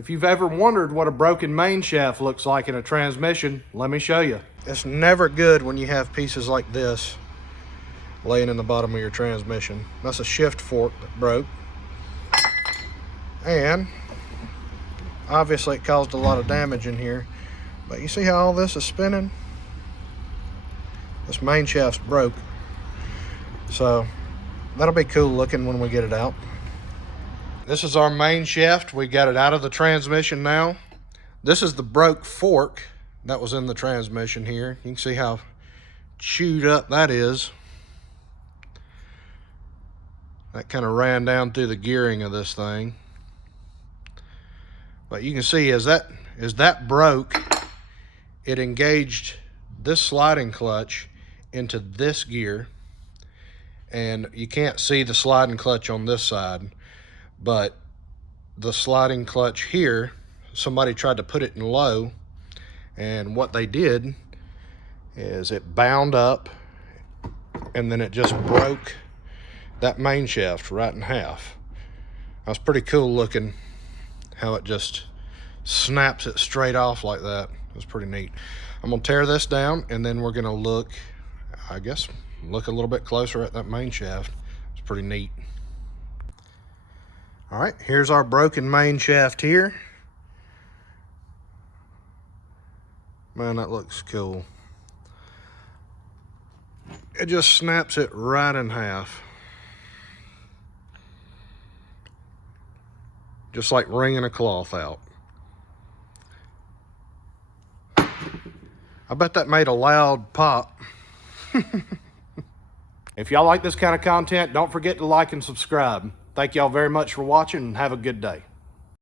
if you've ever wondered what a broken main shaft looks like in a transmission, let me show you. It's never good when you have pieces like this laying in the bottom of your transmission. That's a shift fork that broke. And obviously it caused a lot of damage in here. But you see how all this is spinning? This main shaft's broke. So that'll be cool looking when we get it out. This is our main shaft. We got it out of the transmission now. This is the broke fork that was in the transmission here. You can see how chewed up that is. That kind of ran down through the gearing of this thing. But you can see as that broke, it engaged this sliding clutch into this gear. And you can't see the sliding clutch on this side, but the sliding clutch here, somebody tried to put it in low, and what they did is it bound up and then it just broke that main shaft right in half. That was pretty cool looking, how it just snaps it straight off like that. It was pretty neat. I'm gonna tear this down and then we're gonna look, I guess, look a little bit closer at that main shaft. It's pretty neat. All right, here's our broken main shaft here. Man, that looks cool. It just snaps it right in half. Just like wringing a cloth out. I bet that made a loud pop. If y'all like this kind of content, don't forget to like and subscribe. Thank y'all very much for watching and have a good day.